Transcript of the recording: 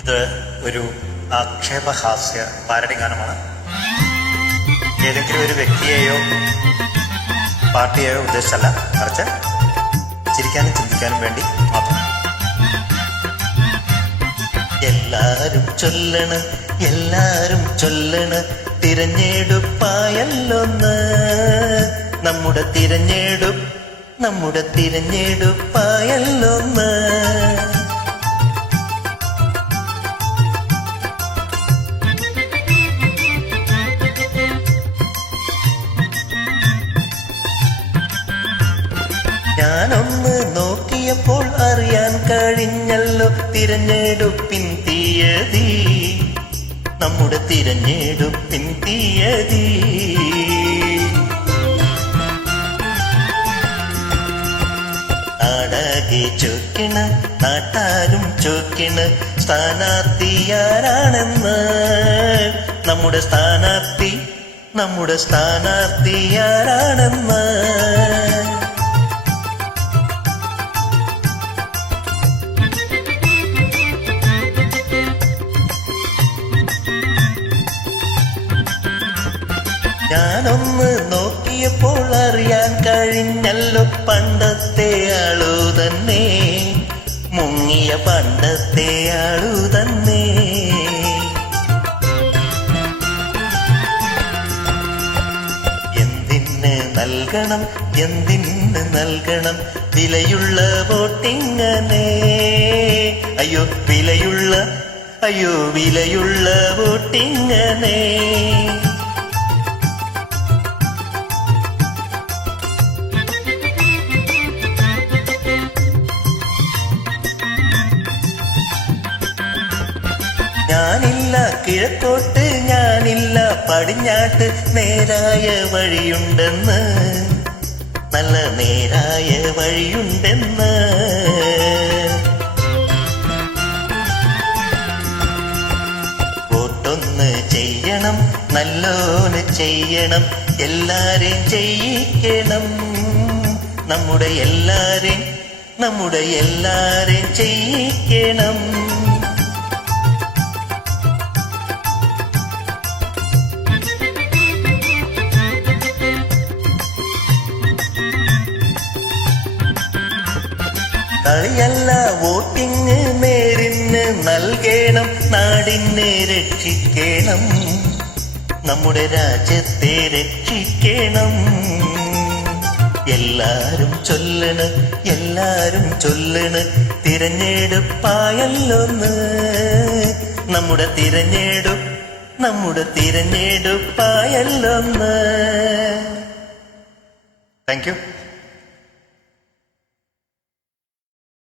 ഇത് ഒരു ആക്ഷേപഹാസ്യ പാരഡി ഗാനമാണ്. ഏതെങ്കിലും ഒരു വ്യക്തിയെയോ പാർട്ടിയെയോ ഉദ്ദേശിച്ചല്ല, മറിച്ച് ചിരിക്കാനും ചിന്തിക്കാനും വേണ്ടി മാത്രം. എല്ലാരും ചൊല്ലണ് തിരഞ്ഞെടുപ്പായല്ലോന്ന്, നമ്മുടെ തിരഞ്ഞെടുപ്പായല്ലോന്ന്. ഞാനൊന്ന് നോക്കിയപ്പോൾ അറിയാൻ കഴിഞ്ഞല്ലോ തിരഞ്ഞെടുപ്പിൻ തീയതി, നമ്മുടെ തിരഞ്ഞെടുപ്പിൻ തീയതി. നാടകെ ചോക്കിണ നാട്ടാരും ചോക്കിണ സ്ഥാനാർത്ഥിയാരാണെന്ന്, നമ്മുടെ സ്ഥാനാർത്ഥിയാരാണെന്ന്. ഞാനൊന്ന് നോക്കിയപ്പോൾ അറിയാൻ കഴിഞ്ഞല്ലോ പണ്ടത്തെ ആളു തന്നെ, മുങ്ങിയ പണ്ടത്തെ ആളു തന്നെ. എന്തിന് നൽകണം വിലയുള്ള വോട്ടിങ്ങനെ, അയ്യോ വിലയുള്ള വോട്ടിങ്ങനെ. ഞാനില്ല കിഴക്കോട്ട്, ഞാനില്ല പടിഞ്ഞാട്ട്, നേരായ വഴിയുണ്ടെന്ന്, നല്ല നേരായ വഴിയുണ്ടെന്ന്. വോട്ടൊന്ന് ചെയ്യണം, നല്ലോന് ചെയ്യണം, എല്ലാരെയും ചെയ്യിക്കണം, നമ്മുടെ എല്ലാരെയും ചെയ്യിക്കണം. കളിയല്ല വോട്ടിങ്, നേരിന് നൽകണം, നാടിനെ രക്ഷിക്കണം, നമ്മുടെ രാജ്യത്തെ രക്ഷിക്കണം. എല്ലാരും ചൊല്ലണ് തിരഞ്ഞെടുപ്പായല്ലോന്ന്, നമ്മുടെ തിരഞ്ഞെടുപ്പായല്ലോന്ന്. Thank you.